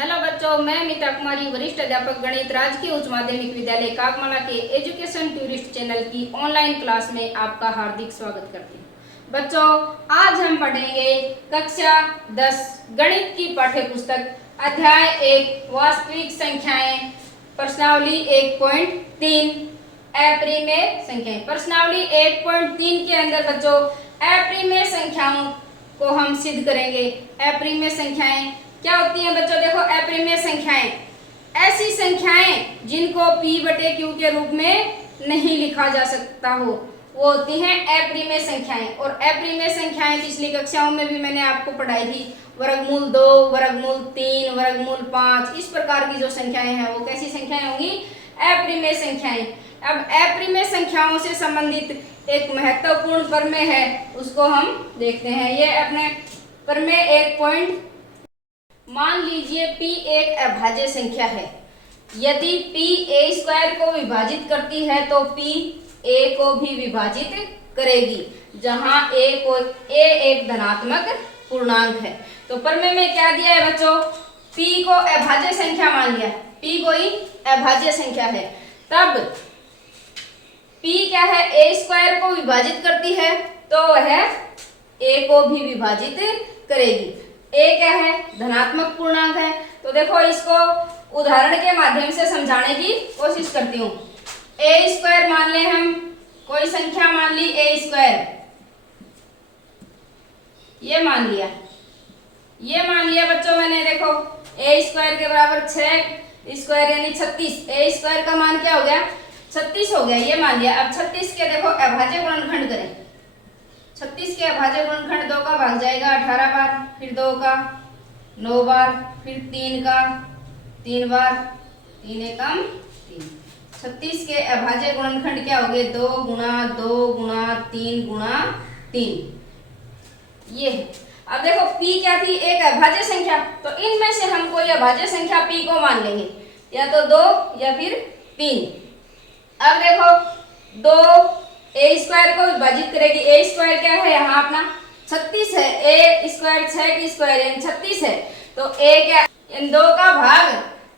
Hello बच्चों, मैं मीता कुमारी, वरिष्ठ अध्यापक गणित, राजकीय उच्च माध्यमिक विद्यालय काकमाला के एजुकेशन टूरिस्ट चैनल की ऑनलाइन क्लास में आपका हार्दिक स्वागत करती हूँ। बच्चों, आज हम पढ़ेंगे कक्षा 10 गणित की पाठ्य पुस्तक अध्याय 1 वास्तविक संख्याएं, प्रश्नावली 1.3 अप्रिमेय संख्याएं। प्रश्नावली 1.3 के अंदर बच्चों अप्रिमेय संख्याओं को हम सिद्ध करेंगे। अप्रिमेय संख्याएं क्या होती हैं बच्चों? देखो, अप्रिमेय संख्याएं ऐसी संख्याएं जिनको p बटे q के रूप में नहीं लिखा जा सकता हो, वो होती हैं अप्रिमेय संख्याएं। और अप्रिमेय संख्याएं पिछली कक्षाओं में भी मैंने आपको पढ़ाई थी। वर्गमूल 2, वर्गमूल 3, वर्गमूल 5, इस प्रकार की जो संख्याएं हैं वो कैसी संख्याएं होंगी? अप्रिमेय संख्याएं। अब अप्रिमेय संख्याओं से संबंधित एक महत्वपूर्ण प्रमेय है, उसको हम देखते हैं। ये अपने प्रमेय 1 पॉइंट, मान लीजिए p एक अभाज्य संख्या है। यदि p a² को विभाजित करती है तो p a को भी विभाजित करेगी, जहां a एक धनात्मक पूर्णांक है। तो प्रमेय में क्या दिया है बच्चों? p को अभाज्य संख्या मान लिया, p कोई अभाज्य संख्या है, तब p क्या है? a² को विभाजित करती है तो वह a को भी विभाजित करेगी। a क्या है? धनात्मक पूर्णांक है। तो देखो, इसको उदाहरण के माध्यम से समझाने की कोशिश करती हूँ। a² मान ले, हम कोई संख्या मान ली a², ये मान लिया बच्चों मैंने। देखो, a² के बराबर 6² यानी 36। a² का मान क्या हो गया? 36 हो गया, ये मान लिया। अब 36 के देखो अभाज्य गुणनखंड करें। 36 के अभाज्य गुणनखंड 2 का भाग जाएगा 18 बार, फिर 2 का 9 बार, फिर 3 का 3 बार, 3 एकम 3। 36 के अभाज्य गुणनखंड क्या हो गए? 2 गुणा 2 गुणा 3 गुणा 3। ये है। अब देखो, p क्या थी? एक अभाज्य संख्या। तो इनमें से हम कोई अभाज्य संख्या p को मान लेंगे, या तो 2 या फिर 3। अब देखो, 2 a² को विभाजित करेगी। a² क्या है? यहाँ अपना 36 है। a² 6 की स्क्वायर यानी 36 है। तो a क्या? इन 2 का भाग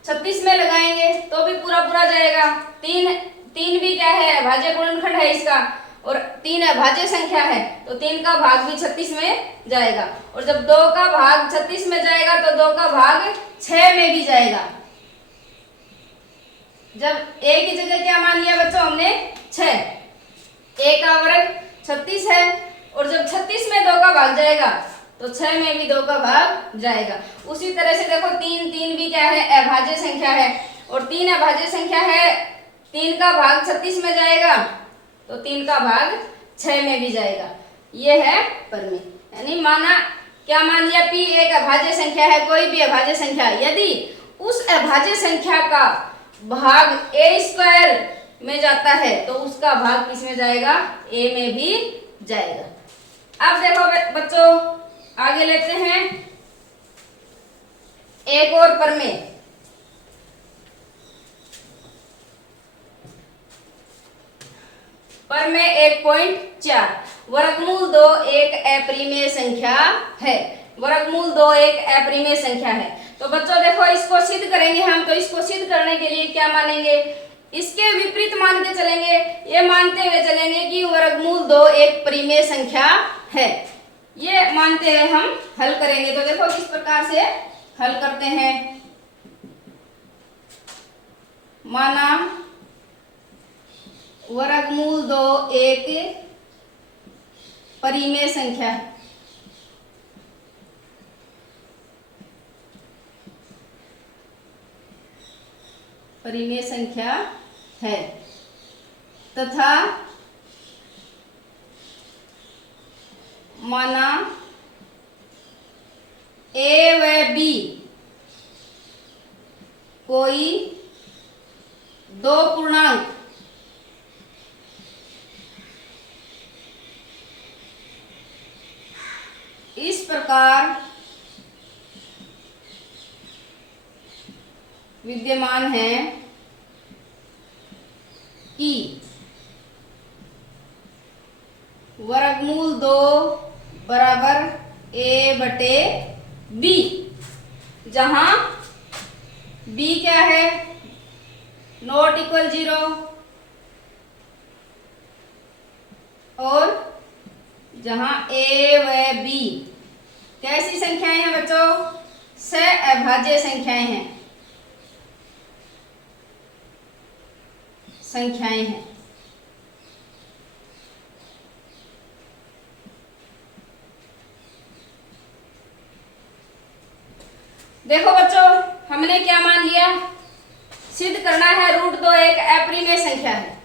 36 में लगाएंगे तो भी पूरा जाएगा। 3 भी क्या है? अभाज्य गुणनखंड है इसका, और 3 अभाज्य संख्या है, तो 3 का भाग भी 36 में जाएगा। और जब 2 का भाग 36 में जाएगा तो 2 का भाग 6 में भी जाएगा। जब a की जगह क्या मान लिया बच्चों हमने? 6। a का वर्ग 36 है, और जब 36 में 2 का भाग जाएगा तो 6 में भी 2 का भाग जाएगा। उसी तरह से देखो, 3 भी क्या है? अभाज्य संख्या है, और 3 अभाज्य संख्या है। 3 का भाग 36 में जाएगा तो 3 का भाग 6 में भी जाएगा। ये है प्रमेय। यानी माना, क्या मान लिया? p एक अभाज्य संख्या है, कोई भी अभाज्य संख्या। यदि उस अभाज्य संख्या का भाग a² में जाता है तो उसका भाग किस में जाएगा? a में भी जाएगा। अब देखो बच्चों, आगे लेते हैं एक और प्रमेय। प्रमेय 1.4, वर्गमूल 2 एक अप्रिमेय संख्या है। वर्गमूल 2 एक अप्रिमेय संख्या है। तो बच्चों देखो, इसको सिद्ध करेंगे हम। तो इसको सिद्ध करने के लिए क्या मानेंगे? इसके विपरीत मान के चलेंगे। ये मानते हुए चलेंगे कि वर्गमूल 2 एक परिमेय संख्या है। ये मानते हुए हम हल करेंगे। तो देखो, किस प्रकार से हल करते हैं। माना वर्गमूल 2 एक परिमेय संख्या है। परिमेय संख्या है तथा माना a व b कोई 2 पूर्णांक इस प्रकार विद्यमान है कि वर्गमूल 2 बराबर a बटे b, जहां बी क्या है, नॉट इक्वल 0, और जहां ए व बी कैसी संख्याएं हैं बच्चों, सहअभाज्य संख्याएं हैं, संख्याएं हैं। देखो बच्चों, हमने क्या मान लिया, सिद्ध करना है रूट 2 एक अपरिमेय संख्या है।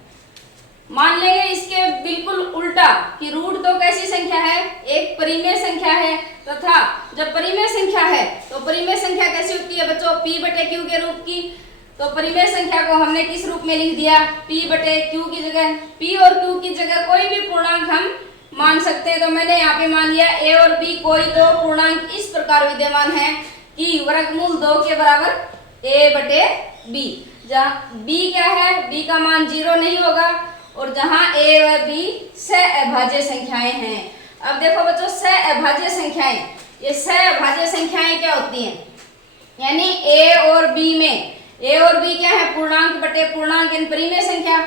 मान लेंगे इसके बिल्कुल उल्टा कि रूट 2 कैसी संख्या है, एक परिमेय संख्या है, तथा जब परिमेय संख्या है तो परिमेय संख्या कैसी होती है बच्चों, p बटे q के रूप की। तो परिमेय संख्या को हमने किस रूप में लिख दिया, p बटे q की जगह, p और q की जगह कोई भी पूर्णांक हम मान सकते हैं। तो मैंने यहाँ पे मान लिया a और b कोई दो पूर्णांक इस प्रकार विद्यमान है कि वर्गमूल 2 के बराबर a बटे b, जहाँ b क्या है, b का मान 0 नहीं होगा, और जहां a व b सहअभाज्य संख्याएं हैं। अब देखो बच्चों, सहअभाज्य संख्याएं, ये सहअभाज्य संख्याएं क्या होती हैं, यानी a और b में, a और b क्या है, पूर्णांक बटे पूर्णांक इन परिमेय संख्या,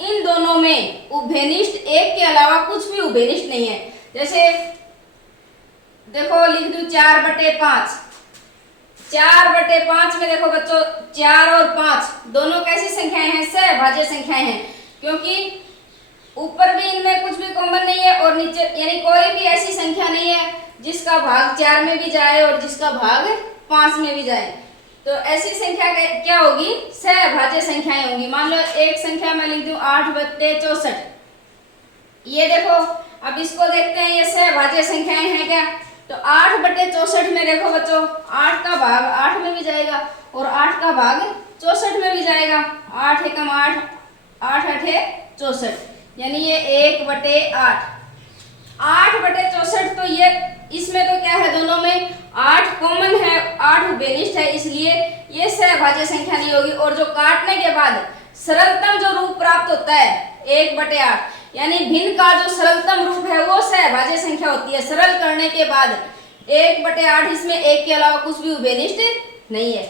इन दोनों में उभयनिष्ठ एक के अलावा कुछ भी उभयनिष्ठ नहीं है। जैसे देखो लिख दूं 4/5, 4/5 में देखो बच्चों 4 और 5 दोनों कैसी संख्याएं हैं, सहअभाज्य संख्याएं हैं, क्योंकि ऊपर भी इनमें कुछ भी कॉमन नहीं है और नीचे यानी कोई भी ऐसी संख्या नहीं है जिसका भाग 4 में भी जाए और जिसका भाग 5 में भी जाए। तो ऐसी संख्या क्या होगी, सहअभाज्य संख्याएं होंगी। मान लो एक संख्या मैं लिख दूं 8/64, ये देखो, अब इसको देखते हैं ये सहअभाज्य संख्याएं हैं क्या। तो 8/64 में देखो बच्चों 8 का भाग 8 में भी जाएगा और 8 का भाग 64 में भी जाएगा, 8 एकम 8, 8 8 64, यानी ये 1/8, 8/64। तो ये इसमें तो क्या है, दोनों में 8 कॉमन है, 8 उभयनिष्ठ है, इसलिए ये सहअभाज्य संख्या नहीं होगी। और जो काटने के बाद सरलतम जो रूप प्राप्त होता है 1/8, यानी भिन्न का जो सरलतम रूप है वो सहअभाज्य संख्या होती है। सरल करने के बाद 1/8, इसमें एक के अलावा कुछ भी उभयनिष्ठ नहीं है।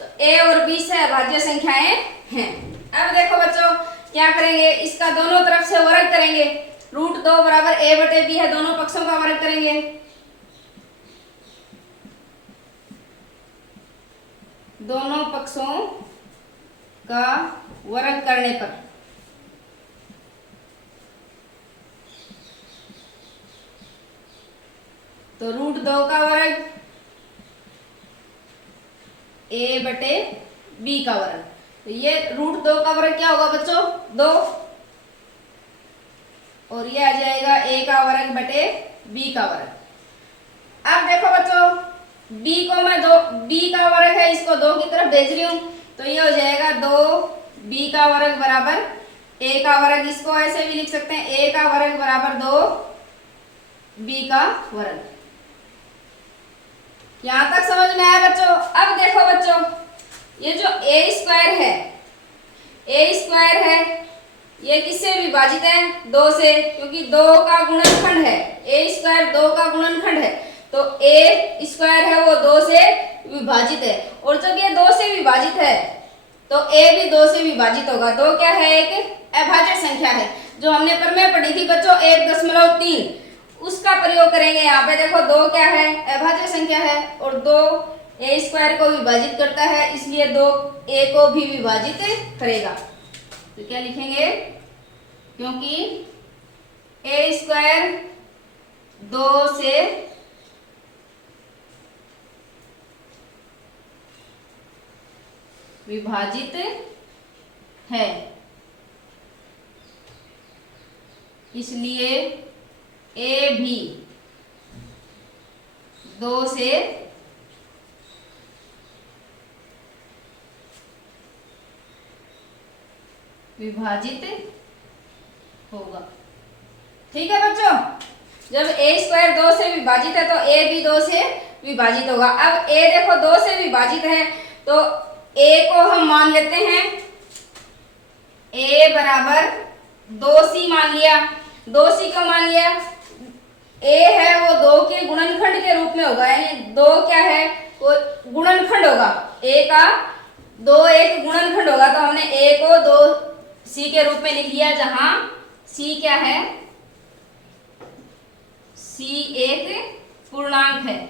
तो a और b सहअभाज्य संख्याएं हैं। अब देखो बच्चों क्या करेंगे, इसका दोनों तरफ से वर्ग करेंगे। रूट 2 बराबर a बटे b है, दोनों पक्षों का वर्ग करेंगे। दोनों पक्षों का वर्ग करने पर तो रूट 2 का वर्ग a बटे b का वर्ग, तो ये रूट 2 का वर्ग क्या होगा बच्चों, 2, और ये आ जाएगा a का वर्ग बटे b का वर्ग। अब देखो बच्चों b को मैं 2, b का वर्ग है इसको 2 की तरफ भेज रही हूं, तो ये हो जाएगा 2b का वर्ग बराबर a का वर्ग। इसको ऐसे भी लिख सकते हैं a का वर्ग बराबर 2b का वर्ग। यहां तक समझ में आया बच्चों। अब देखो बच्चों ये जो a स्क्वायर है ये किससे विभाजित है, 2 से, क्योंकि 2 का गुणनखंड है, a स्क्वायर 2 का गुणनखंड है, तो a स्क्वायर है वो 2 से विभाजित है। और जब ये 2 से विभाजित है तो a भी 2 से विभाजित होगा। 2 क्या है, एक अभाज्य संख्या है, जो हमने प्रमेय पढ़ी थी बच्चों 1.3, उसका प्रयोग करेंगे। यहाँ पे देखो 2 क्या है, अभाज्य संख्या है, और 2 a स्क्वायर को विभाजित करता है, इसलिए 2 a को भी विभाजित करेगा। तो क्या लिखेंगे, क्योंकि a स्क्वायर 2 से विभाजित है, इसलिए a भी 2 से विभाजित होगा। ठीक है बच्चों, जब a स्क्वायर 2 से विभाजित है तो a भी 2 से विभाजित होगा। अब a देखो 2 से विभाजित है तो a को हम मान लेते हैं a बराबर 2c मान लिया, 2c को मान लिया। a है वो 2 के गुणनखंड के रूप में होगा, यानी 2 क्या है वो गुणनखंड होगा, ए का 2 एक गुणनखंड होगा, तो हमने ए को 2 सी के रूप में लिख लिया, जहां सी क्या है, सी एक पूर्णांक है।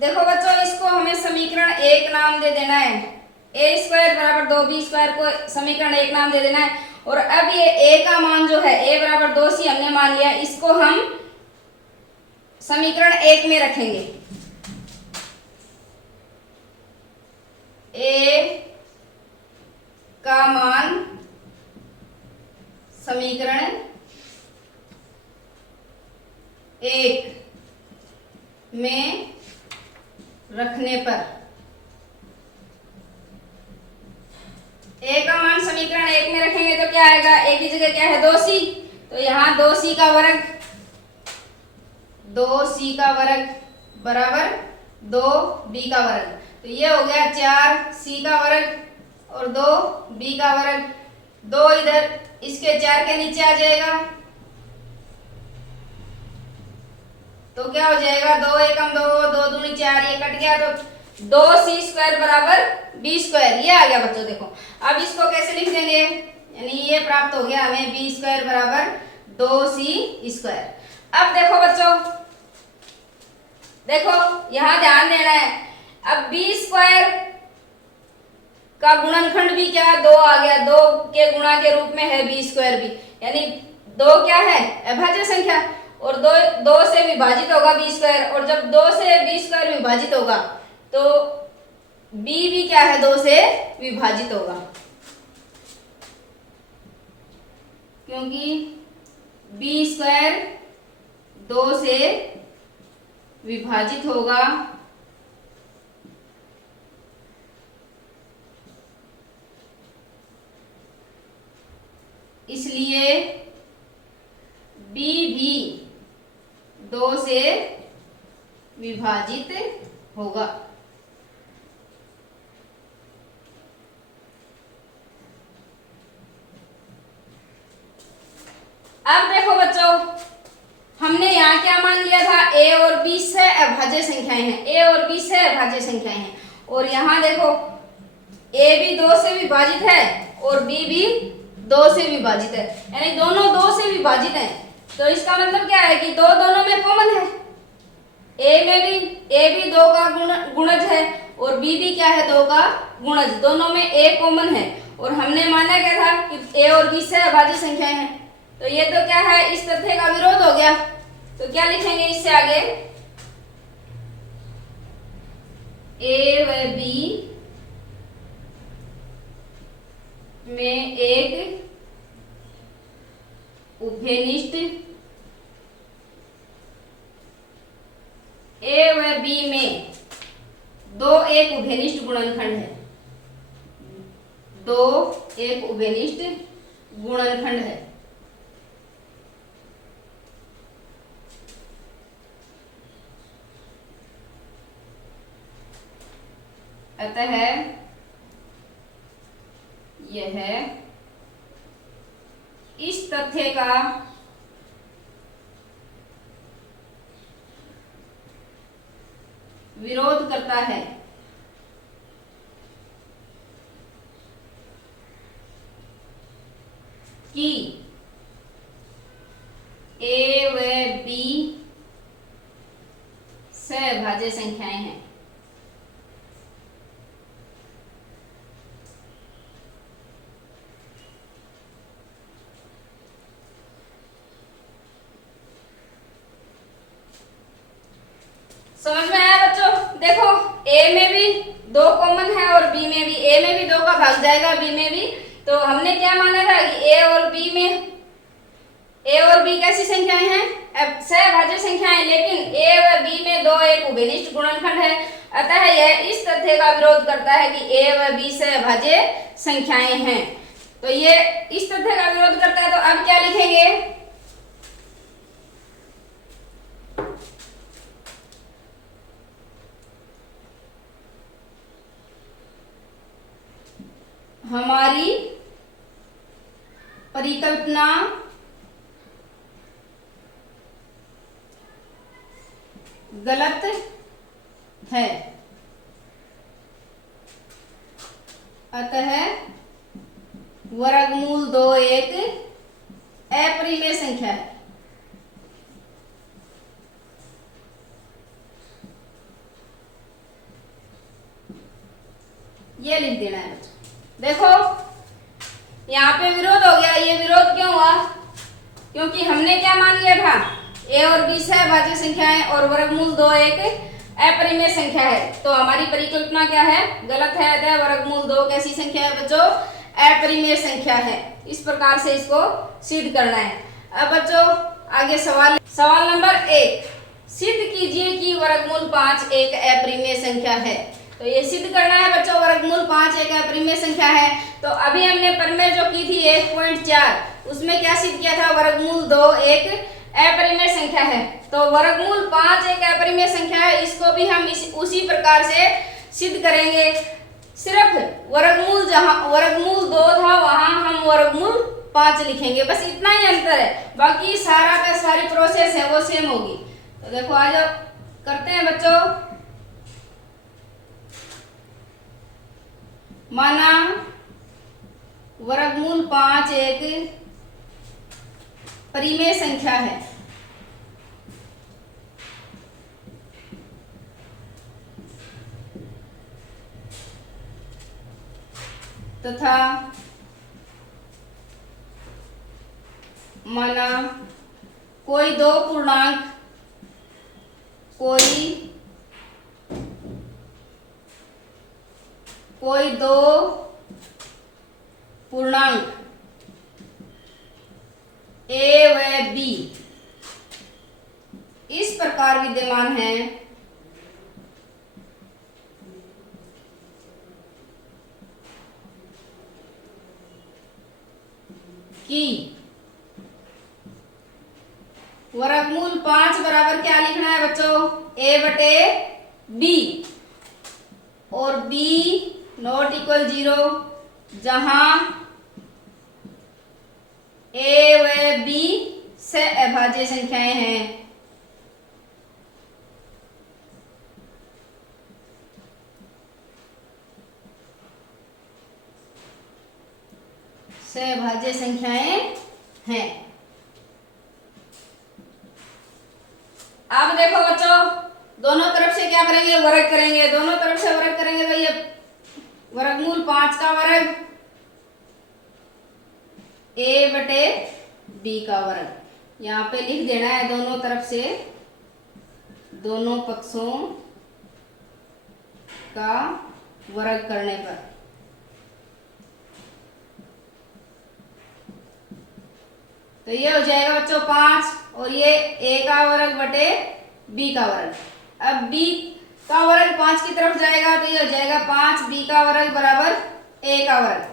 देखो बच्चों, इसको हमें समीकरण 1 नाम दे देना है। ए स्क्वायर बराबर 2b स्क्वायर को समीकरण 1 नाम दे देना है। और अब ये ए का मान जो है, ए बराबर 2c हमने मान लिया, इसको हम समीकरण 1 में रखेंगे। ए का मान समीकरण 1 में रखने पर, ए का मान समीकरण 1 में रखेंगे तो क्या आएगा, ए की जगह क्या है 2c, तो यहाँ 2c का वर्ग, 2c का वर्ग बराबर 2b का वर्ग, तो ये हो गया 4c का वर्ग और 2b का वर्ग। 2 इधर इसके 4 के नीचे आ जाएगा, तो क्या हो जाएगा, 2 एकम 2, 2 दूनी 4, ये कट गया, तो 2c स्क्वायर बराबर b स्क्वायर, ये आ गया बच्चों। देखो अब इसको कैसे लिख देंगे, यानी ये प्राप्त हो गया हमें b स्क्वायर बराबर 2c स्क्वायर। अब देखो बच्चों, देखो यहां ध्यान देना है, अब b स्क्वायर का गुणनखंड भी क्या, 2 आ गया, 2 के गुणा के रूप में है b स्क्वायर भी, यानी 2 क्या है, अभाज्य संख्या, और 2 से विभाजित होगा b स्क्वायर, और जब 2 से b स्क्वायर विभाजित होगा तो b भी क्या है, 2 से विभाजित होगा, क्योंकि b स्क्वायर 2 से विभाजित होगा, इसलिए b भी 2 से विभाजित होगा। अब देखो बच्चों, हमने यहाँ क्या मान लिया था, a और b से अभाज्य संख्याएं हैं, a और b से अभाज्य संख्याएं हैं, और यहाँ देखो a भी 2 से विभाजित है और b भी 2 से विभाजित है, यानी दोनों 2 से विभाजित हैं, तो इसका मतलब क्या है कि दोनों में कॉमन है, a भी 2 का गुणज है और b भी क्या है, 2 का गुणज, दोनों में a कॉमन है, और हमने माना क्या था कि a और b से अभाज्य संख्याएं हैं, तो ये तो क्या है, इस तथ्य का विरोध हो गया, तो क्या लिखेंगे इससे आगे, a व b में एक उभयनिष्ठ, a व b में 2 एक उभयनिष्ठ गुणनखंड है, 2 एक उभयनिष्ठ गुणनखंड है। अतः यह इस तथ्य का विरोध करता है कि a व b सहभाज्य संख्याएं हैं। समझ में आया बच्चों? देखो a में भी 2 कॉमन है और b में भी, a में भी 2 का भाग जाएगा, b में भी, तो हमने क्या माना था कि a और b कैसी संख्याएं हैं, सहभाज्य संख्याएं, लेकिन a व b में 2 एक उभयनिष्ठ गुणनखंड है, अतः यह इस तथ्य का विरोध करता है कि a व b सहभाज्य संख्याएं हैं, तो ये इस तथ्य का विरोध करता है, तो अब क्या लिखेंगे, हमारी परिकल्पना गलत है। अतः वर्गमूल 2 एक अपरिमेय संख्या है। ये लिख देना है बच्चों। देखो यहाँ पे विरोध हो गया। ये विरोध क्यों हुआ? क्योंकि हमने क्या मान लिया था, a और b सहभाज्य संख्याएं और वर्गमूल 2 एक अपरिमेय संख्या है। तो हमारी परिकल्पना क्या है? गलत है। अतः वर्गमूल 2 कैसी संख्या है बच्चों? अपरिमेय संख्या है। इस प्रकार से इसको सिद्ध करना है। अब बच्चों आगे सवाल नंबर 1, सिद्ध कीजिए कि वर्गमूल 5 एक अपरिमेय संख्या है। तो ये सिद्ध करना है बच्चों, वर्गमूल 5 एक अपरिमेय संख्या है। तो अभी हमने प्रमेय जो की थी 1.4, उसमें क्या सिद्ध किया था? वर्गमूल 2 एक अपरिमेय संख्या है। तो वर्गमूल 5 एक अपरिमेय संख्या है, इसको भी हम उसी प्रकार से सिद्ध करेंगे। सिर्फ जहां वर्गमूल 2 था वहां हम वर्गमूल 5 लिखेंगे, बस इतना ही अंतर है। बाकी सारा का सारी प्रोसेस है वो सेम होगी। तो देखो आज करते हैं बच्चों। माना वर्गमूल 5 एक परिमेय संख्या है तथा माना कोई दो पूर्णांक a व b इस प्रकार विद्यमान है कि वर्गमूल 5 बराबर क्या लिखना है बच्चों? a बटे b और b नॉट इक्वल 0, जहां a व b से अभाज्य संख्याएं हैं। से अभाज्य संख्याएं हैं। अब देखो बच्चों, दोनों तरफ से क्या करेंगे? वर्ग करेंगे। दोनों तरफ से वर्ग करेंगे तो ये वर्गमूल 5 का वर्ग a बटे b का वर्ग यहाँ पे लिख देना है। दोनों तरफ से दोनों पक्षों का वर्ग करने पर तो ये हो जाएगा बच्चों 5 और ये a का वर्ग बटे b का वर्ग। अब b का वर्ग 5 की तरफ जाएगा तो ये हो जाएगा 5 b का वर्ग बराबर a का वर्ग,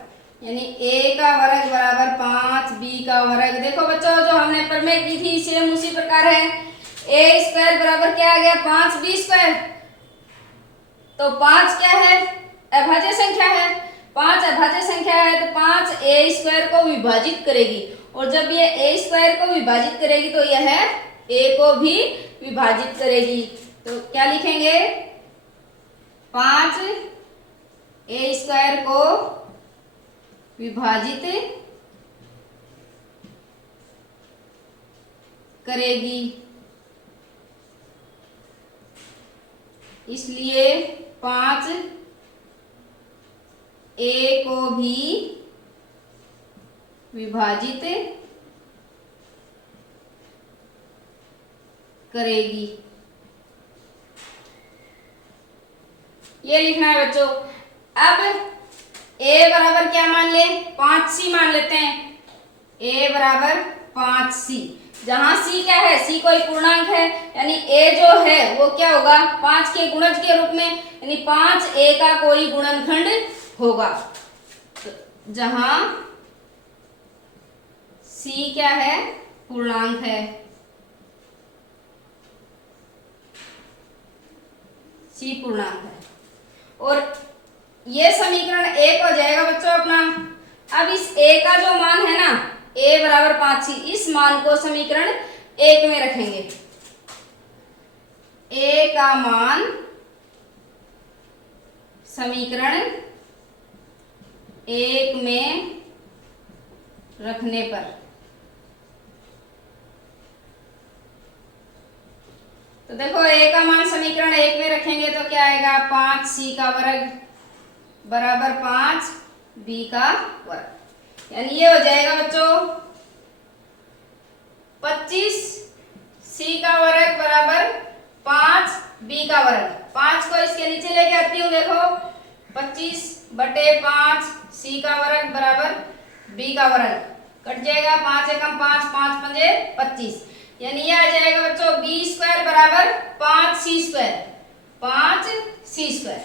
यानी a का वर्ग बराबर 5 b का वर्ग। देखो बच्चों जो हमने प्रमेय की थी सेम उसी प्रकार है। a स्क्वायर बराबर क्या आ गया? 5b square. तो 5 क्या है? अभाज्य संख्या है। 5 अभाज्य संख्या है तो 5 a स्क्वायर को विभाजित करेगी, और जब ये a स्क्वायर को विभाजित करेगी तो यह a को भी विभाजित करेगी। तो क्या लिखेंगे? 5 a स्क्वायर को विभाजित करेगी, इसलिए 5 a को भी विभाजित करेगी। ये लिखना है बच्चों। अब a बराबर क्या मान ले? 5c मान लेते हैं। a बराबर 5c, जहां c क्या है? c कोई पूर्णांक है, यानी a जो है वो क्या होगा? 5 के गुणज के रूप में, यानी 5a का कोई गुणनखंड होगा। तो जहां c क्या है? पूर्णांक है। c पूर्णांक है और ये समीकरण 1 हो जाएगा बच्चों अपना। अब इस a का जो मान है ना, a बराबर 5c, इस मान को समीकरण 1 में रखेंगे। ए का मान समीकरण 1 में रखने पर। तो देखो ए का मान समीकरण 1 में रखेंगे तो क्या आएगा, 5c का वर्ग बराबर 5b का वर्ग, यानी ये हो जाएगा बच्चों 25c का वर्ग बराबर 5b का वर्ग। 5 को इसके नीचे लेके आती हूँ, देखो 25/5 c का वर्ग बराबर b का वर्ग, कट जाएगा 5 एकम 5, 5 पंजे 25, यानी ये आ जाएगा बच्चों b स्क्वायर बराबर 5c स्क्वायर, 5c स्क्वायर।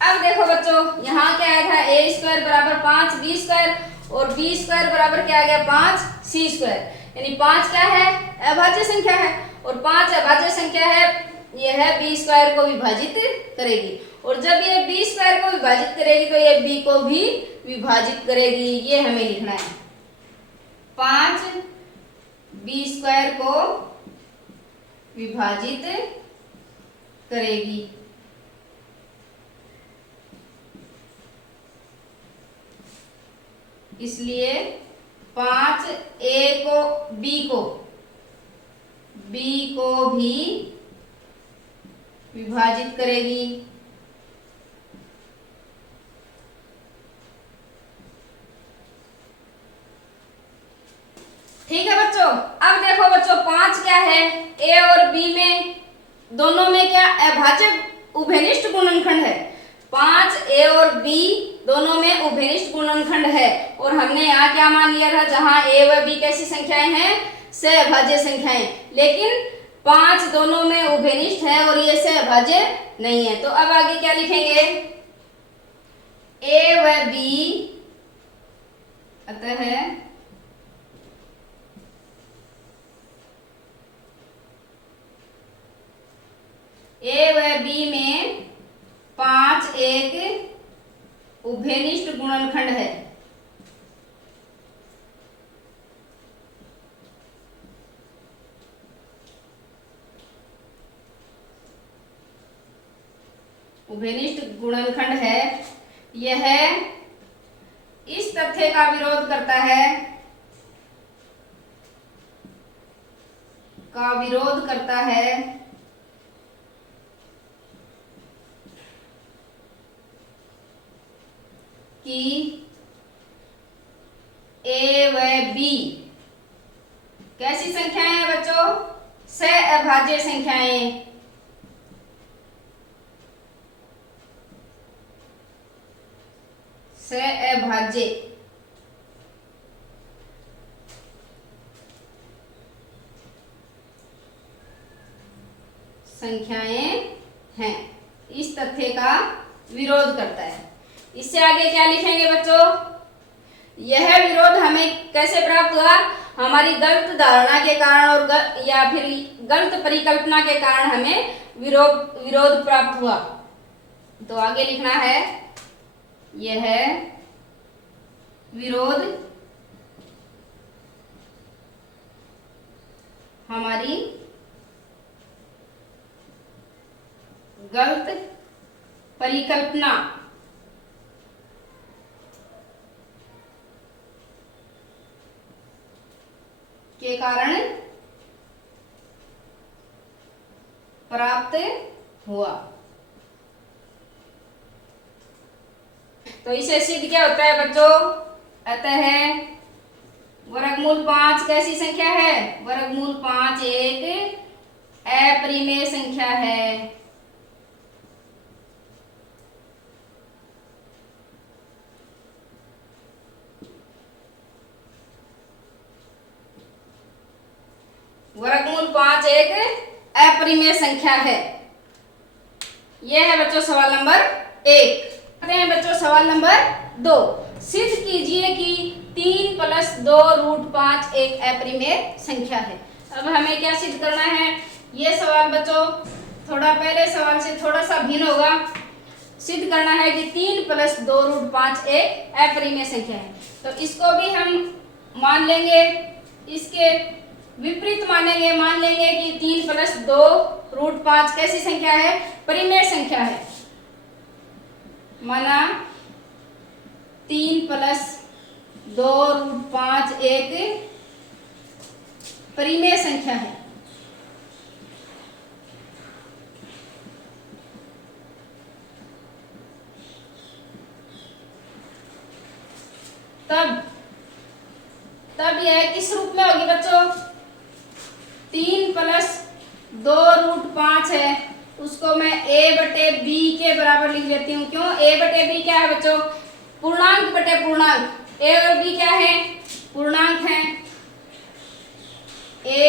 अब देखो बच्चों यहाँ क्या आया था, a स्क्वायर बराबर 5b स्क्वायर और b स्क्वायर बराबर क्या आ गया 5c स्क्वायर, यानी 5 क्या है, अभाज्य संख्या है और 5 अभाज्य संख्या है, यह है b स्क्वायर को विभाजित करेगी और जब ये b स्क्वायर को विभाजित करेगी तो ये b को भी विभाजित करेगी, ये हमें लिखना है। 5b स्क्वायर को विभाजित करेगी, इसलिए 5a को b को भी विभाजित करेगी। ठीक है बच्चों, अब देखो बच्चों 5 क्या है, a और b में दोनों में क्या अभाज्य उभयनिष्ठ गुणनखंड है, 5a और b दोनों में उभयनिष्ठ गुणनखंड है और हमने यहाँ क्या मान लिया था, जहां a व b कैसी संख्याएं हैं, सहअभाज्य संख्याएं, लेकिन 5 दोनों में उभयनिष्ठ है और ये सहअभाज्य नहीं है। तो अब आगे क्या लिखेंगे, a व b अतः a व b में 5 एक उभयनिष्ठ गुणनखंड है। उभयनिष्ठ गुणनखंड है, यह इस तथ्य का विरोध करता है, कि a व b कैसी संख्याएं हैं बच्चों, सहअभाज्य संख्याएं। सहअभाज्य संख्याएं हैं, इस तथ्य का विरोध करता है। इससे आगे क्या लिखेंगे बच्चों, यह विरोध हमें कैसे प्राप्त हुआ, हमारी गलत धारणा के कारण और या फिर गलत परिकल्पना के कारण हमें विरोध प्राप्त हुआ। तो आगे लिखना है, यह विरोध हमारी गलत परिकल्पना के कारण प्राप्त हुआ। तो इसे सिद्ध क्या होता है बच्चों, अतः वर्गमूल 5 कैसी संख्या है, वर्गमूल 5 एक अपरिमेय संख्या है। वर्गमूल 5 एक अपरिमेय संख्या है। यह है बच्चों सवाल नंबर 1। करते हैं बच्चों सवाल नंबर 2। सिद्ध कीजिए कि 3 + 2 √5 एक अपरिमेय संख्या है। अब हमें क्या सिद्ध करना है, ये सवाल बच्चों थोड़ा पहले सवाल से थोड़ा सा भिन्न होगा। सिद्ध करना है कि 3 + 2 √5 एक अपरिमेय संख्या है। तो इसको भी हम मान लेंगे, इसके विपरीत मानेंगे, मान लेंगे कि 3 प्लस 2 रूट 5 कैसी संख्या है? परिमेय संख्या है। माना 3 प्लस 2 रूट 5 एक परिमेय संख्या है। तब यह किस रूप में होगी बच्चों? 3 प्लस 2 रूट 5 है, उसको मैं a बटे b के बराबर लिख लेती हूँ। क्यों? a बटे b क्या है बच्चों? पूर्णांक बटे पूर्णांक। a और b क्या है? पूर्णांक है। a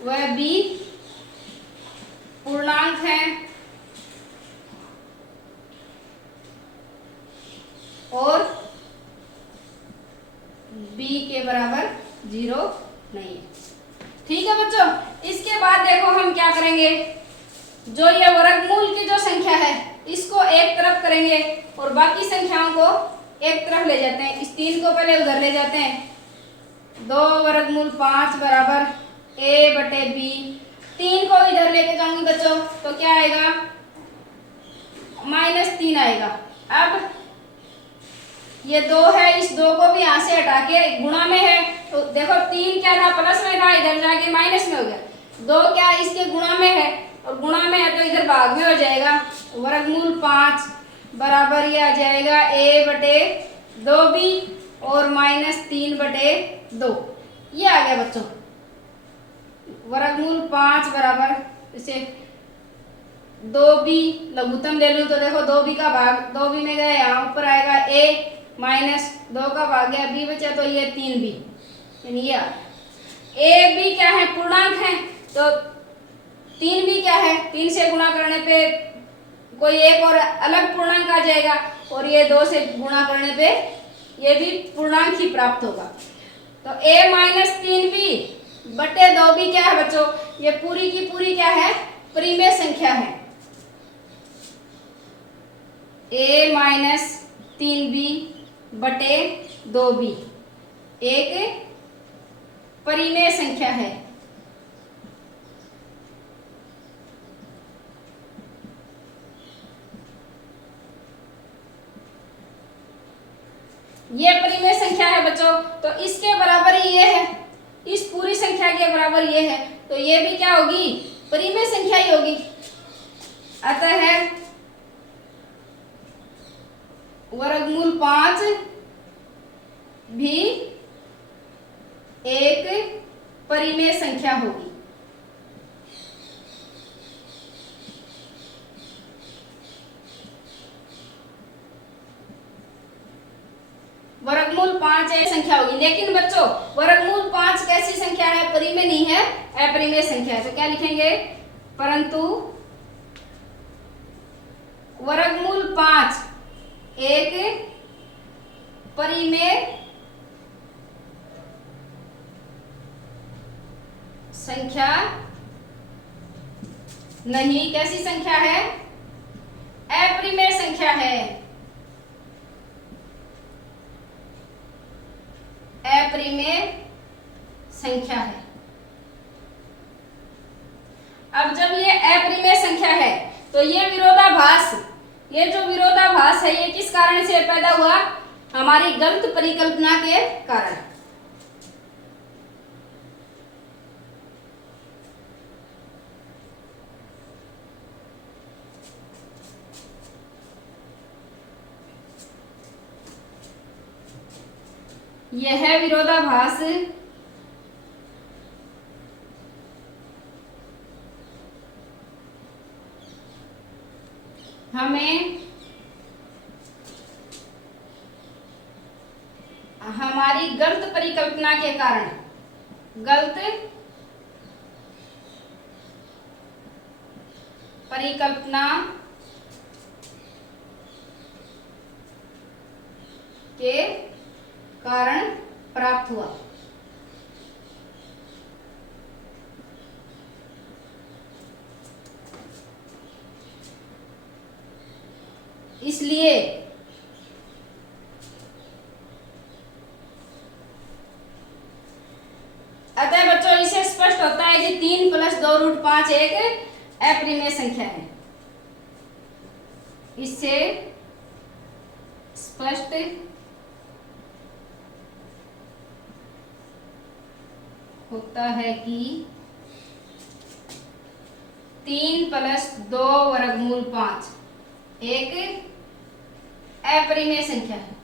व b पूर्णांक है और b के बराबर 0 नहीं है। ठीक है बच्चों, इसके बाद देखो हम क्या करेंगे, जो ये वर्गमूल की जो संख्या है इसको एक तरफ करेंगे और बाकी संख्याओं को एक तरफ ले जाते हैं। इस 3 को पहले उधर ले जाते हैं। 2 वर्गमूल 5 बराबर a बटे b। 3 को इधर लेके जाऊंगी बच्चों तो क्या आएगा? -3 आएगा। अब ये 2 है, इस 2 को भी यहाँ से हटा के गुणा में है तो देखो 3 क्या था? प्लस में था, इधर जाके माइनस में हो गया। 2 क्या इसके गुणा में है और गुणा में है तो इधर भाग में हो जाएगा। वर्गमूल 5 बराबर ये आ जाएगा a बटे 2b और -3 बटे 2। ये आ गया बच्चों। वर्गमूल 5 बराबर इसे 2b लघुत्तम ले लूं तो देखो 2b का भाग 2b में गया, यहाँ ऊपर आएगा a -2 का भाग गया b बचा तो ये 3b। यानी ये a b क्या है? पूर्णांक है तो 3b क्या है? 3 से गुणा करने पे कोई एक और अलग पूर्णांक आ जाएगा और ये 2 से गुणा करने पे ये भी पूर्णांक ही प्राप्त होगा। तो a -3b बटे 2b क्या है बच्चों? ये पूरी की पूरी क्या है? परिमेय संख्या है। a -3b बटे 2b एक परिमेय संख्या है। ये परिमेय संख्या है बच्चों, तो इसके बराबर ही ये है, इस पूरी संख्या के बराबर ये है, तो ये भी क्या होगी? परिमेय संख्या ही होगी। अतः वर्गमूल 5 भी एक परिमेय संख्या होगी। वर्गमूल 5 एक संख्या होगी। लेकिन बच्चों वर्गमूल 5 कैसी संख्या है? परिमेय नहीं है, अपरिमेय संख्या है। तो क्या लिखेंगे? परंतु वर्गमूल 5 एक परिमेय संख्या नहीं। कैसी संख्या है? अपरिमेय संख्या है। अपरिमेय संख्या है। अब जब ये अपरिमेय संख्या है तो ये विरोधाभास, ये जो विरोधाभास है ये किस कारण से पैदा हुआ? हमारी गलत परिकल्पना के कारण। यह विरोधाभास हमें हमारी गलत परिकल्पना के कारण, गलत परिकल्पना के कारण प्राप्त हुआ। इसलिए अतः स्पष्ट होता है कि 3 + 2√5 एक अपरिमेय संख्या है। इससे स्पष्ट होता है कि 3 + 2√5 एक अपरिमेय संख्या है।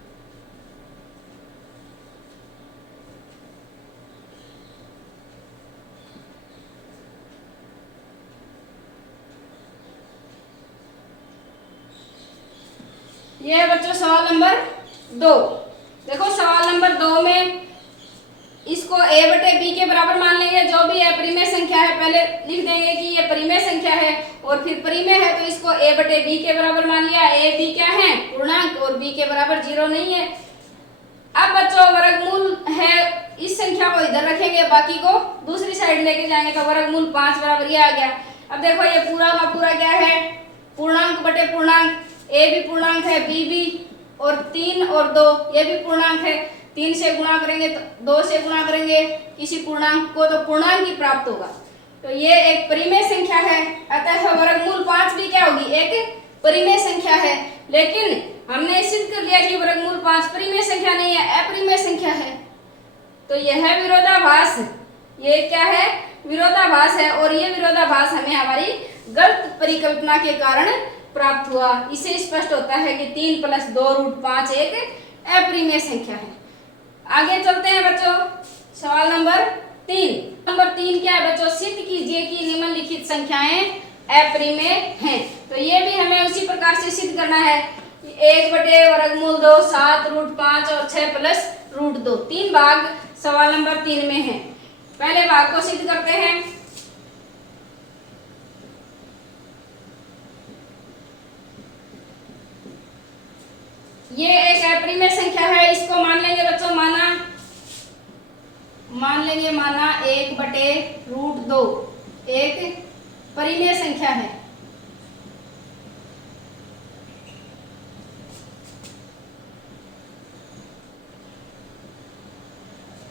यह है बच्चों सवाल नंबर 2। देखो सवाल नंबर 2 में इसको a/b के बराबर मान लेंगे। जो भी अपरिमेय संख्या है पहले लिख देंगे कि ये परिमेय संख्या है, और फिर परिमेय है तो इसको a/b के बराबर मान लिया। a b क्या है? पूर्णांक, और b के बराबर 0 नहीं है। अब बच्चों वर्गमूल है, इस संख्या को इधर रखेंगे, बाकी को दूसरी साइड लेके जाएंगे तो वर्गमूल 5 बराबर ये आ गया। अब देखो ये पूरा का पूरा क्या है? पूर्णांक बटे पूर्णांक। a भी पूर्णांक है, b भी, और 3 और 2 ये भी पूर्णांक है। 3 से गुणा करेंगे तो 2 से गुणा करेंगे किसी पूर्णांक को तो पूर्णांक ही प्राप्त होगा। तो ये एक परिमेय संख्या है, अतः वर्गमूल 5 भी क्या होगी? एक परिमेय संख्या है। लेकिन हमने सिद्ध कर लिया कि वर्गमूल 5 परिमेय संख्या नहीं है, अपरिमेय संख्या है। तो यह विरोधाभास, ये क्या है? विरोधाभास है, और ये विरोधाभास हमें हमारी गलत परिकल्पना के कारण प्राप्त हुआ। इसे स्पष्ट होता है कि 3 + 2√5 एक अपरिमेय संख्या है। आगे चलते हैं बच्चों, सवाल नंबर 3। नंबर 3 क्या है बच्चों? सिद्ध कीजिए कि निम्नलिखित संख्याएं अपरिमेय हैं। तो ये भी हमें उसी प्रकार से सिद्ध करना है। 1/√2, 7√5 और 6 + √2। 3 भाग सवाल नंबर 3 में है। पहले भाग को सिद्ध करते हैं। ये एक अपरिमेय संख्या है, इसको मान लेंगे बच्चों, मान लेंगे 1/√2 एक परिमेय संख्या है।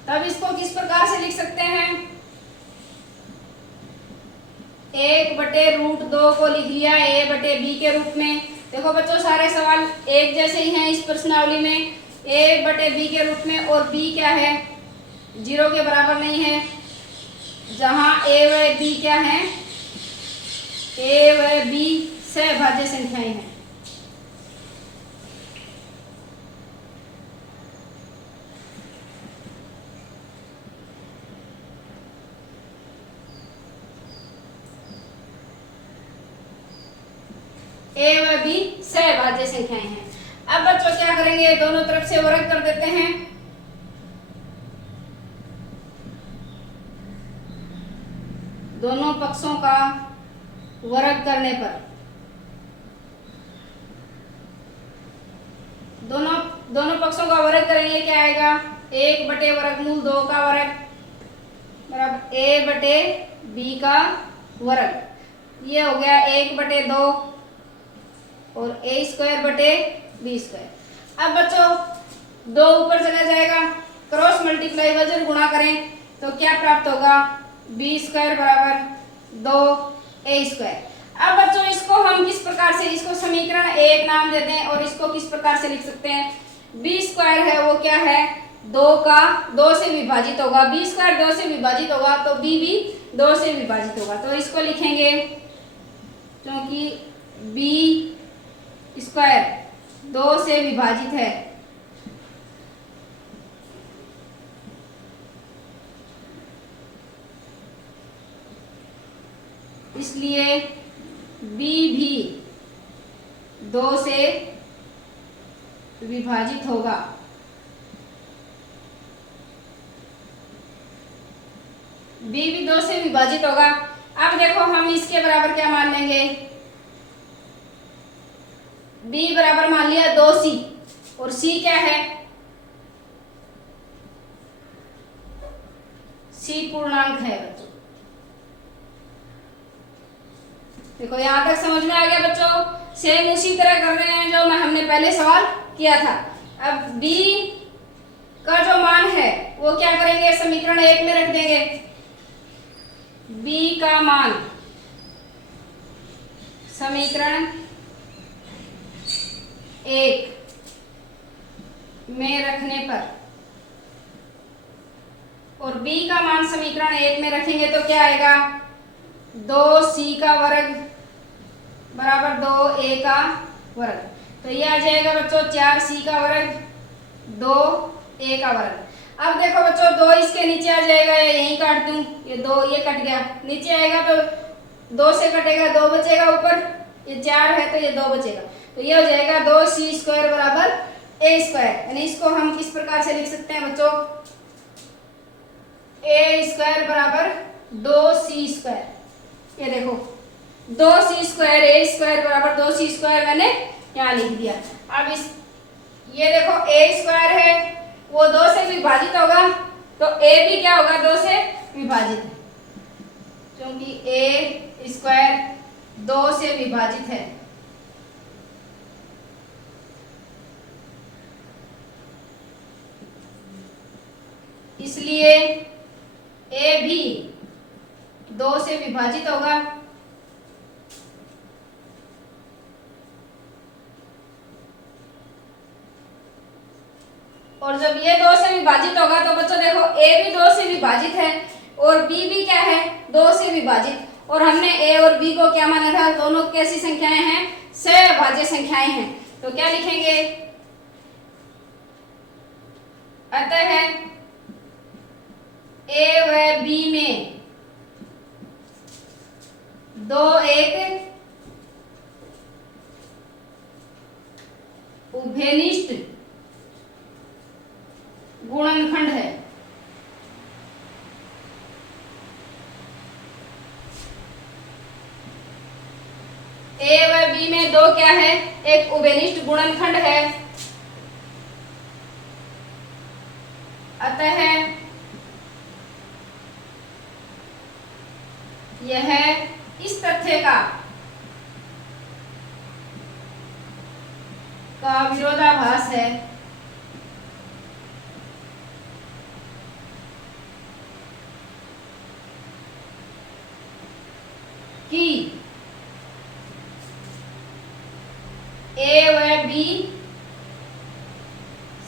तब इसको किस प्रकार से लिख सकते हैं? 1/√2 को लिख लिया a/b के रूप में। देखो बच्चों सारे सवाल एक जैसे ही हैं इस प्रश्नावली में, a/b के रूप में, और b क्या है? 0 के बराबर नहीं है। जहां a व b क्या है? a व b सहभाज्य संख्याएं हैं। a व b सहभाज्य संख्याएं हैं। अब बच्चों क्या करेंगे? दोनों तरफ से वर्ग कर देते हैं। दोनों पक्षों का वर्ग करने पर दोनों पक्षों का वर्ग करेंगे, क्या आएगा? 1/√2 का वर्ग बराबर a/b का वर्ग। ये हो गया 1/2 और a²/b²। अब बच्चों 2 ऊपर चला जाएगा, क्रॉस मल्टीप्लाई वजन गुणा करें तो क्या प्राप्त होगा? b² बराबर 2a²। अब बच्चों इसको हम किस प्रकार से, इसको समीकरण 1 नाम देते हैं, और इसको किस प्रकार से लिख सकते हैं? b² है वो क्या है? 2 से विभाजित होगा। b² 2 से विभाजित होगा तो b भी 2 से विभाजित होगा। तो इसको लिखेंगे, क्योंकि b² 2 से विभाजित है, इसलिए b भी 2 से विभाजित होगा। b भी 2 से विभाजित होगा। अब देखो हम इसके बराबर क्या मान लेंगे? b बराबर मान लिया 2c, और c क्या है? c पूर्णांक है बच्चों। देखो यहां तक समझ में आ गया बच्चों। सेम उसी तरह कर रहे हैं जो हमने पहले सवाल किया था। अब b का जो मान है वो क्या करेंगे? समीकरण 1 में रख देंगे। b का मान समीकरण 1 में रखने पर, और b का मान समीकरण 1 में रखेंगे तो क्या आएगा, 2c का वर्ग बराबर 2a का वर्ग। तो ये आ जाएगा बच्चों 4c का वर्ग 2a का वर्ग। अब देखो बच्चों 2 इसके नीचे आ जाएगा, यहीं काट दूं, ये 2 ये कट गया, नीचे आएगा तो 2 से कटेगा 2 बचेगा, ऊपर ये 4 है तो ये 2 बचेगा, तो ये हो जाएगा 2c² बराबर a²। यानी इसको हम किस प्रकार से लिख सकते हैं बच्चों, a² बराबर 2c²। ये देखो 2c² a² बराबर 2c² मैंने यहाँ लिख दिया। अब इस ये देखो a² है वो 2 से विभाजित होगा, तो a भी क्या होगा, 2 से विभाजित है, क्योंकि a² 2 से विभाजित है। इसलिए a भी 2 से विभाजित होगा। और जब ये 2 से विभाजित होगा तो बच्चों देखो a भी 2 से विभाजित है और b भी क्या है, 2 से विभाजित, और हमने a और b को क्या माना था, दोनों कैसी संख्याएं हैं, सहभाज्य संख्याएं हैं। तो क्या लिखेंगे, अतः a व b में 2 एक उभयनिष्ठ गुणनखंड है। a व b में 2 क्या है, एक उभयनिष्ठ गुणनखंड है। अतः यह इस तथ्य का विरोधाभास है कि a व b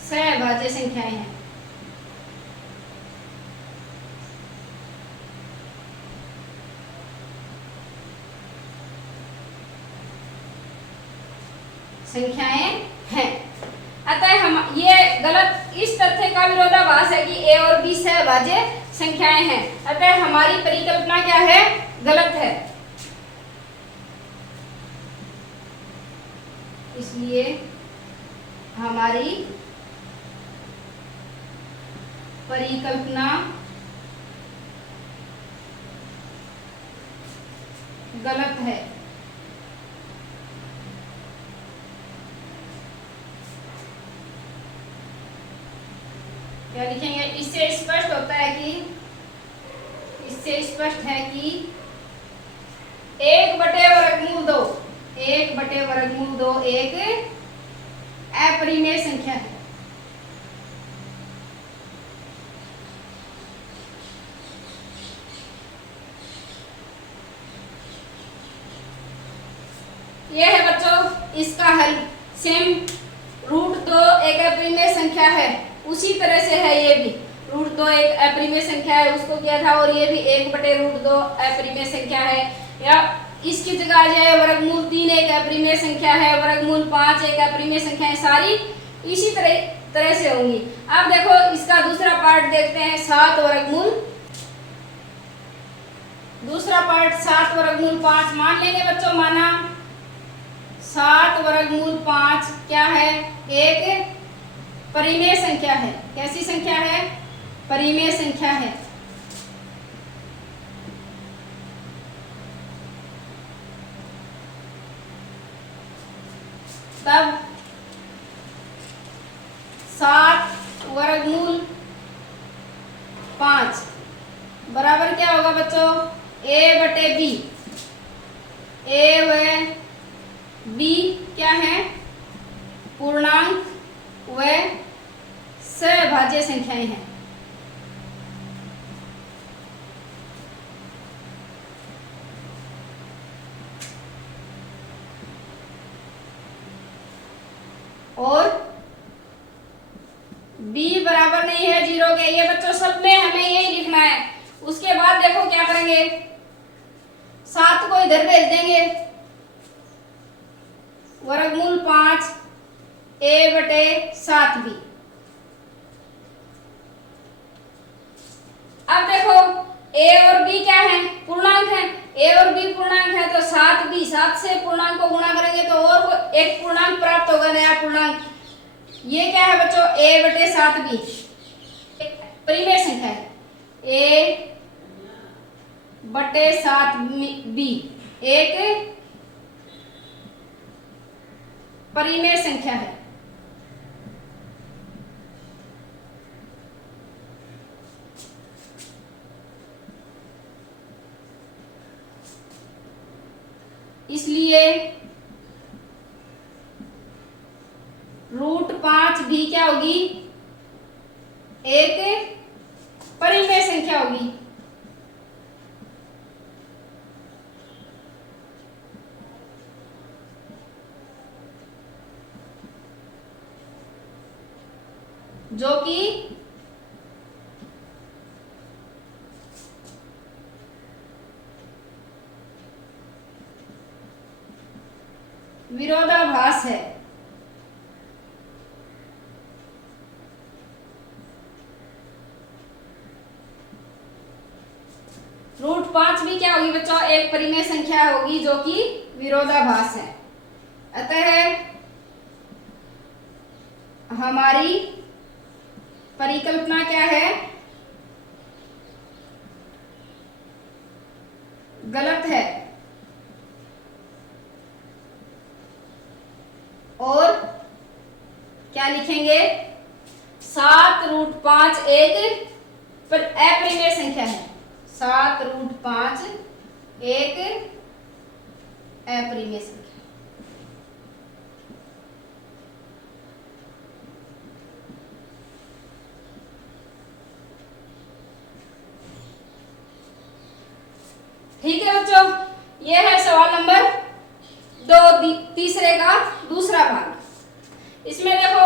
सहभाज्य संख्याएं हैं। संख्याएं हैं। अतः हम ये गलत, इस तथ्य का विरोधाभास है कि a और b सहभाज्य संख्याएं हैं, अतः हमारी परिकल्पना क्या है, गलत है। इसलिए हमारी परिकल्पना गलत है। क्या लिखेंगे, इससे स्पष्ट होता है कि, इससे स्पष्ट है कि 1/√2 1/√2 एक अपरिमेय संख्या है। यह है बच्चों इसका हल। सेम √2 एक अपरिमेय संख्या है, उसी तरह से है ये भी, √2 एक अपरिमेय संख्या है, उसको किया था, और ये भी 1/√2 अपरिमेय संख्या है। या इसकी जगह आ जाए √3 एक अपरिमेय संख्या है, √5 एक अपरिमेय संख्या है, सारी इसी तरह से होंगी। अब देखो इसका दूसरा पार्ट देखते हैं, 7√, दूसरा पार्ट 7√5 मान लेंगे बच्चों, माना 7√5 क्या है, एक परिमेय संख्या है। कैसी संख्या है, परिमेय संख्या है। तब 7√5 बराबर क्या होगा बच्चों, a/b। a व b क्या है, पूर्णांक व सहभाज्य संख्याएं हैं। b बराबर नहीं है 0 के। ये बच्चों सब में हमें यही लिखना है। उसके बाद देखो क्या करेंगे, 7 को इधर भेज देंगे, वर्गमूल 5 a/7b। अब देखो a और b क्या है, पूर्णांक है। a और b पूर्णांक है तो 7b, 7 से पूर्णांक को गुणा करेंगे तो और एक पूर्णांक प्राप्त होगा, नया पूर्णांक। ये क्या है बच्चों, a/7b परिमेय संख्या है। a/7b एक परिमेय संख्या है। इसलिए √5 भी क्या होगी, एक परिमेय संख्या होगी। जो कि विरोधाभास है। √5 भी क्या होगी बच्चों, एक परिमेय संख्या होगी जो कि विरोधाभास है। अतः हमारी परिकल्पना क्या है, गलत है। और क्या लिखेंगे, 7√5 एक अपरिमेय संख्या है। 7√5 एक अपरिमेय संख्या। ठीक है बच्चों, ये है सवाल नंबर 2, तीसरे का दूसरा भाग। इसमें देखो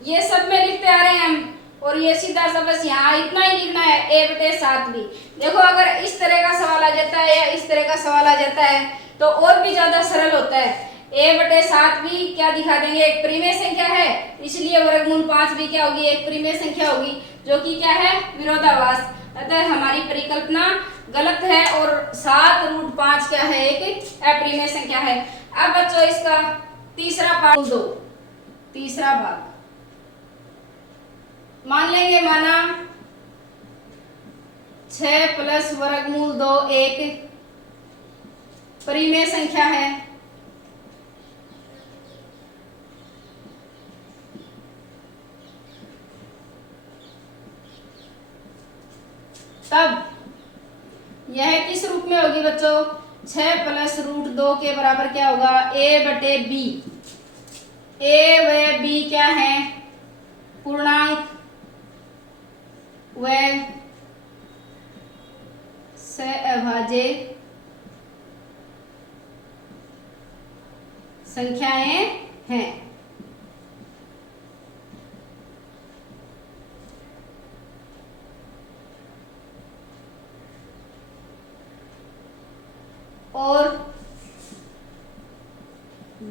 ये सब में लिखते आ रहे हैं हम, और ये सीधा सा बस यहाँ इतना ही लिखना है, a/7b। देखो अगर इस तरह का सवाल आ जाता है या इस तरह का सवाल आ जाता है तो और भी ज्यादा सरल होता है। a/7b क्या दिखा देंगे, एक परिमेय संख्या है, इसलिए वर्गमूल 5 भी क्या होगी, एक परिमेय संख्या होगी जो कि क्या है, विरोधाभास। अतः हमारी परिकल्पना गलत है और 7√5 क्या है, एक अपरिमेय संख्या है। अब बच्चों इसका तीसरा पार्ट दो, तीसरा भाग मान लेंगे, माना 6 + वर्गमूल 2 एक परिमेय संख्या है। तब यह किस रूप में होगी बच्चों, 6 + √2 के बराबर क्या होगा, a/b। a व b क्या है, पूर्णांक व सअभाज्य संख्याएं हैं। और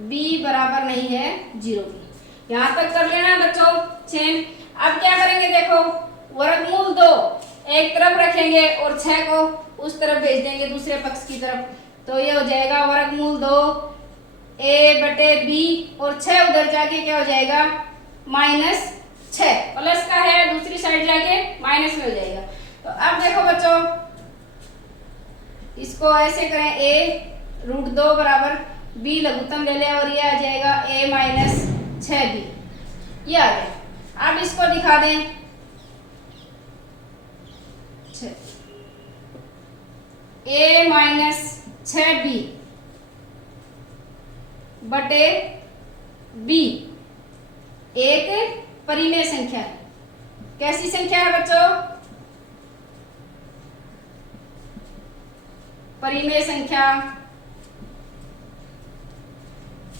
b बराबर नहीं है 0 की। यहां तक कर लेना बच्चों सेम। अब क्या करेंगे, देखो वर्गमूल 2 एक तरफ रखेंगे और 6 को उस तरफ भेज देंगे, दूसरे पक्ष की तरफ। तो ये हो जाएगा वर्गमूल 2 a/b और 6 उधर जाके क्या हो जाएगा, -6। प्लस का है, दूसरी साइड जाके माइनस में हो जाएगा। तो अब देखो बच्चों इसको ऐसे करें, a√2 बराबर b लघुत्तम ले लें और ये आ जाएगा a-6b। ये आ गया। अब इसको दिखा दें, a-6b बटे b एक परिमेय संख्या है। कैसी संख्या है बच्चों, परिमेय संख्या।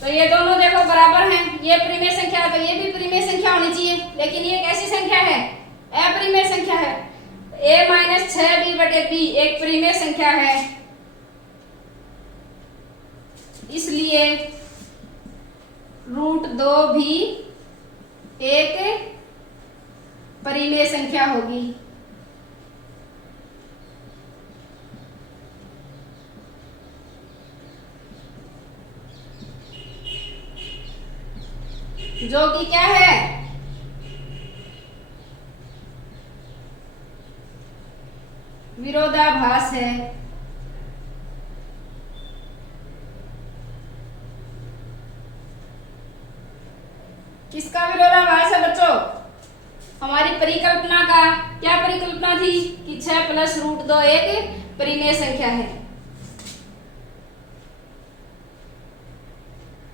तो ये दोनों देखो बराबर हैं, ये परिमेय संख्या है तो ये भी परिमेय संख्या होनी चाहिए, लेकिन ये कैसी संख्या है? अपरिमेय संख्या है। a माइनस 6b बटे b एक परिमेय संख्या है, इसलिए √2 भी एक परिमेय संख्या होगी। जो कि क्या है? विरोधाभास है। किसका विरोधाभास है बच्चों? हमारी परिकल्पना का। क्या परिकल्पना थी कि 6 प्लस √2 एक परिमेय संख्या है।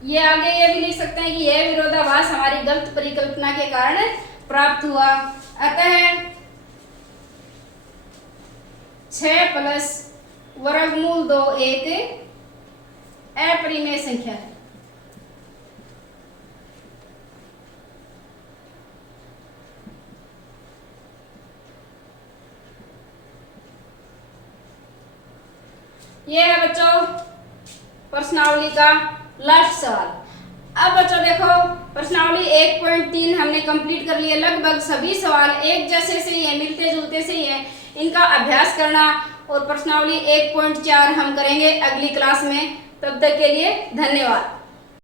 ये आगे ये भी लिख सकते हैं कि यह विरोधाभास हमारी गलत परिकल्पना के कारण प्राप्त हुआ। अतः 6 प्लस वर्गमूल 2 एक अपरिमेय संख्या है। ये है बच्चों प्रश्नावली का लास्ट सवाल। अब बच्चों देखो प्रश्नावली 1.3 हमने कंप्लीट कर लिया। लगभग सभी सवाल एक जैसे से ही है, मिलते जुलते से ही है। इनका अभ्यास करना और प्रश्नावली 1.4 हम करेंगे अगली क्लास में। तब तक के लिए धन्यवाद।